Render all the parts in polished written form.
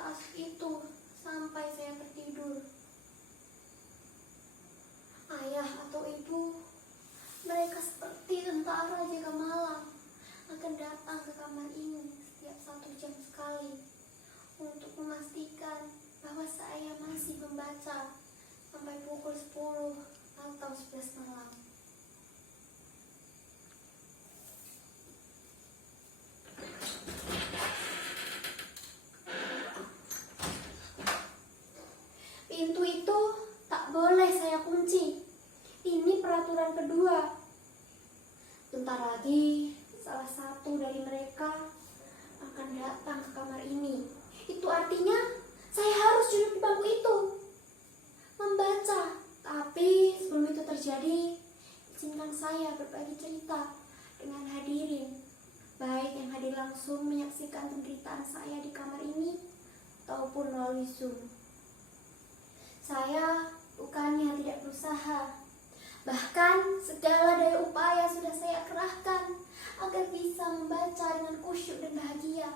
seasik itu sampai saya tertidur. Ayah atau ibu, mereka seperti tentara jaga malam, akan datang ke kamar ini setiap 1 jam sekali untuk memastikan bahwa saya masih membaca sampai pukul 10 atau 11 malam. Pintu itu tak boleh saya kunci. Ini peraturan kedua. Bentar lagi salah satu dari mereka akan datang ke kamar ini. Itu artinya saya harus duduk di bangku itu membaca. Tapi sebelum itu terjadi, izinkan saya berbagi cerita dengan hadirin, baik yang hadir langsung menyaksikan penderitaan saya di kamar ini ataupun melalui Zoom. Saya bukannya tidak berusaha, bahkan segala daya upaya sudah saya kerahkan agar bisa membaca dengan khusyuk dan bahagia.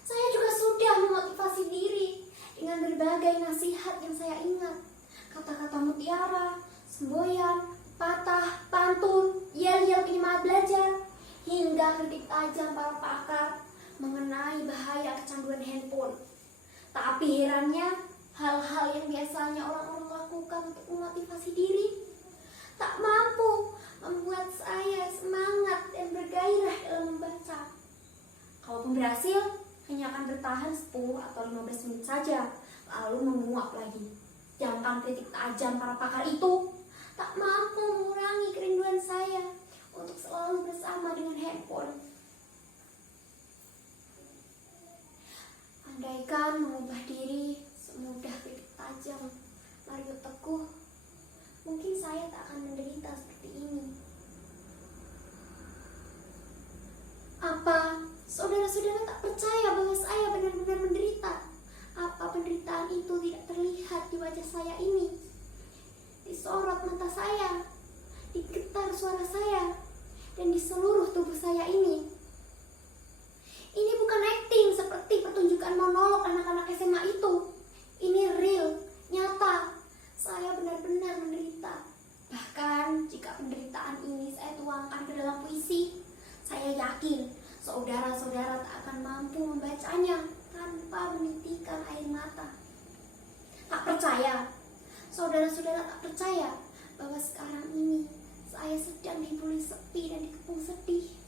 Saya juga sudah memotivasi diri dengan berbagai nasihat yang saya ingat, kata-kata mutiara, semboyan, patah, pantun, yel-yel penyemangat belajar, hingga kritik tajam para pakar mengenai bahaya kecanduan handphone. Tapi herannya, hal-hal yang biasanya orang-orang lakukan untuk memotivasi diri tak mampu membuat saya semangat dan bergairah dalam membaca. Kalaupun berhasil, hanya akan bertahan 10 atau 15 menit saja, lalu menguap lagi. Jangan kritik tajam para pakar itu tak mampu mengurangi kerinduan saya untuk selalu bersama dengan handphone. Andaikan mengubah diri semudah kritik tajam Mario Teguh, mungkin saya tak akan menderita seperti ini. Apa saudara-saudara tak percaya bahwa saya benar-benar menderita? Apa penderitaan itu tidak terlihat di wajah saya ini? Di sorot mata saya, di getar suara saya, dan di seluruh tubuh saya ini. Ini bukan acting seperti pertunjukan monolog anak-anak SMA itu. Ini real, nyata. Saya benar-benar menderita. Bahkan jika penderitaan ini saya tuangkan ke dalam puisi, saya yakin saudara-saudara tak akan mampu membacanya tanpa menitikan air mata. Tak percaya? Saudara-saudara tak percaya bahwa sekarang ini saya sedang dibully sepi dan dikepung sedih?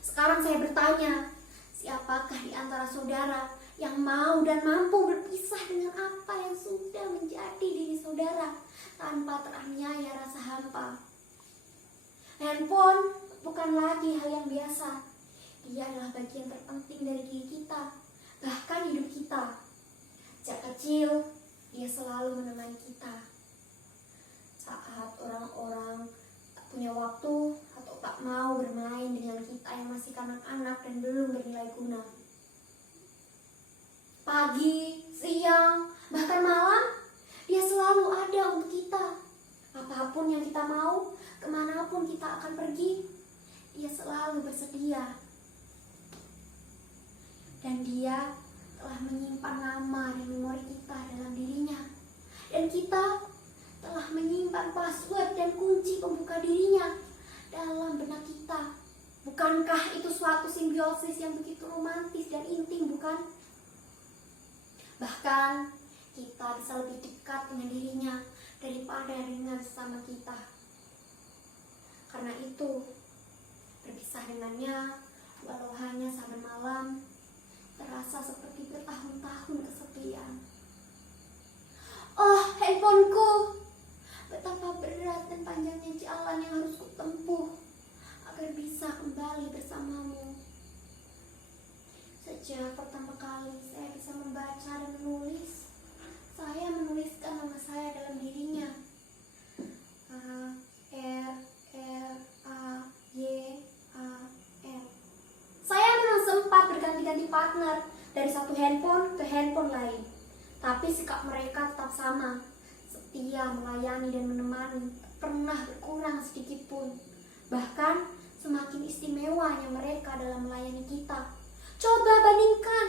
Sekarang saya bertanya, siapakah di antara saudara yang mau dan mampu berpisah dengan apa yang sudah menjadi diri saudara tanpa teraniaya rasa hampa? Handphone bukan lagi hal yang biasa. Dia adalah bagian terpenting dari diri kita, bahkan hidup kita. Sejak kecil, dia selalu menemani kita. Saat orang-orang tak punya waktu atau tak mau bermain dengan kita yang masih kanak-kanak dan belum bernilai guna. Pagi, siang, bahkan malam, dia selalu ada untuk kita. Apapun yang kita mau, kemanapun kita akan pergi, dia selalu bersedia. Dan dia telah menyimpan nama dan memori kita dalam dirinya. Dan kita telah menyimpan password dan kunci pembuka dirinya dalam benak kita. Bukankah itu suatu simbiosis yang begitu romantis dan intim, bukan? Bahkan kita bisa lebih dekat dengan dirinya daripada dengan sesama kita. Karena itu, berpisah dengannya, walau hanya saban malam, terasa seperti bertahun-tahun kesepian. Oh, handphoneku! Betapa berat dan panjangnya jalan yang harus kutempuh agar bisa kembali bersamamu. Sejak pertama kali saya bisa membaca dan menulis, saya menuliskan nama saya dalam dirinya. A-R-R-A-Y-A-N. Saya memang sempat berganti-ganti partner dari satu handphone ke handphone lain. Tapi sikap mereka tetap sama, setia melayani dan menemani, tak pernah berkurang sedikit pun. Bahkan semakin istimewanya mereka dalam melayani kita. Coba bandingkan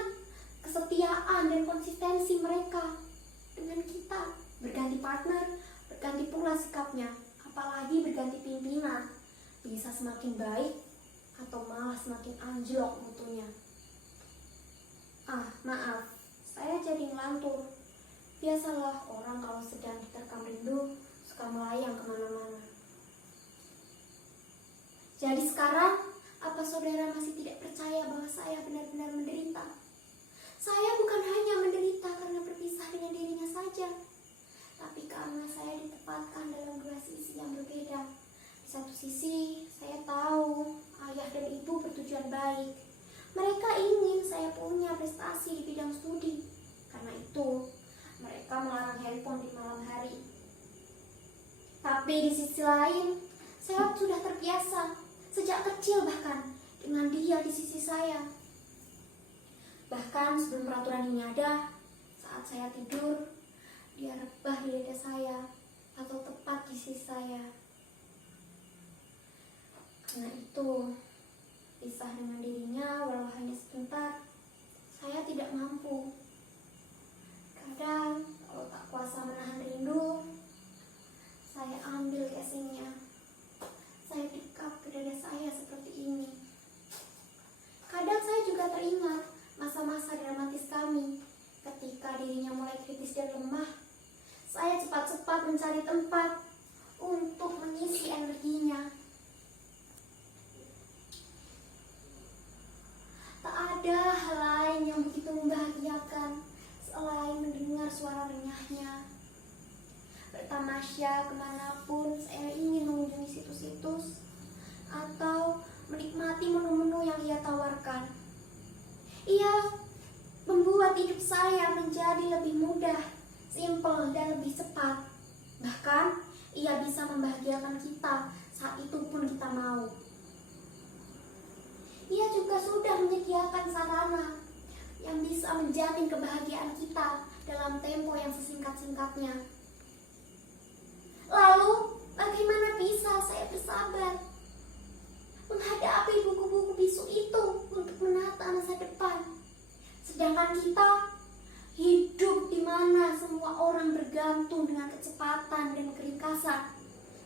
kesetiaan dan konsistensi mereka dengan kita. Berganti partner, berganti pula sikapnya, apalagi berganti pimpinan. Bisa semakin baik atau malah semakin anjlok mutunya. Maaf, saya jadi ngelantur. Biasalah orang kalau sedang diterkam rindu suka melayang kemana-mana. Jadi sekarang, apa saudara masih tidak percaya bahwa saya benar-benar menderita? Saya bukan hanya menderita karena berpisah dengan dirinya saja, tapi karena saya ditempatkan dalam dua sisi yang berbeda. Di satu sisi, saya tahu ayah dan ibu bertujuan baik. Mereka ingin saya punya prestasi di bidang studi. Karena itu, mereka melarang handphone di malam hari. Tapi di sisi lain, saya sudah terbiasa sejak kecil bahkan dengan dia di sisi saya. Bahkan sebelum peraturan ini ada, saat saya tidur, dia rebah di dada saya atau tepat di sisi saya. Karena itu, pisah dengan dirinya walau hanya sebentar, saya tidak mampu. Kadang kalau tak kuasa menahan rindu, saya ambil casingnya. Saya dekap ke dada saya seperti ini. Kadang saya juga teringat masa-masa dramatis kami. Ketika dirinya mulai kritis dan lemah, saya cepat-cepat mencari tempat untuk mengisi energinya. Tak ada hal lain yang begitu membahagiakan selain mendengar suara renyahnya. Bertamasya kemanapun saya ingin mengunjungi situs-situs atau menikmati menu-menu yang ia tawarkan. Ia membuat hidup saya menjadi lebih mudah, simpel, dan lebih cepat. Bahkan ia bisa membahagiakan kita saat itu pun kita mau. Ia juga sudah menyediakan sarana yang bisa menjamin kebahagiaan kita dalam tempo yang sesingkat-singkatnya. Lalu, bagaimana bisa saya bersabar menghadapi buku-buku bisu itu untuk menata masa depan? Sedangkan kita hidup di mana semua orang bergantung dengan kecepatan dan keringkasan.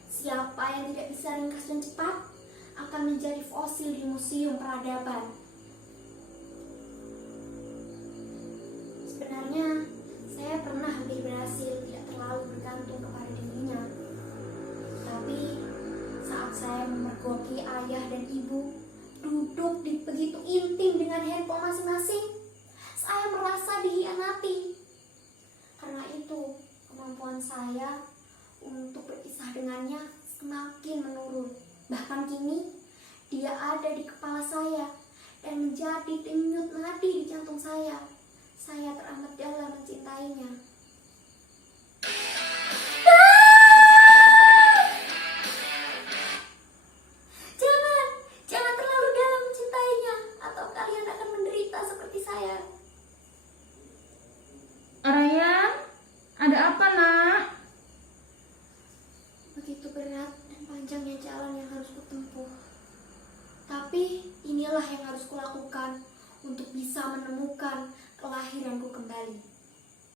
Siapa yang tidak bisa ringkas dan cepat akan menjadi fosil di museum peradaban. Sebenarnya, saya pernah hampir berhasil tidak terlalu bergantung kepada dirinya. Tapi, saat saya memergoki ayah dan ibu duduk di begitu intim dengan handphone masing-masing, saya merasa dihianati. Karena itu, kemampuan saya untuk berpisah dengannya semakin menurun. Bahkan kini, dia ada di kepala saya dan menjadi denyut nadi di jantung saya. Saya teramat dalam mencintainya. Jangan terlalu dalam mencintainya, atau kalian akan menderita seperti saya. Ryan, ada apa nak? Begitu berat dan panjangnya jalan yang harus kutempuh. Tapi inilah yang harus kulakukan untuk bisa menemukan kelahiranku kembali.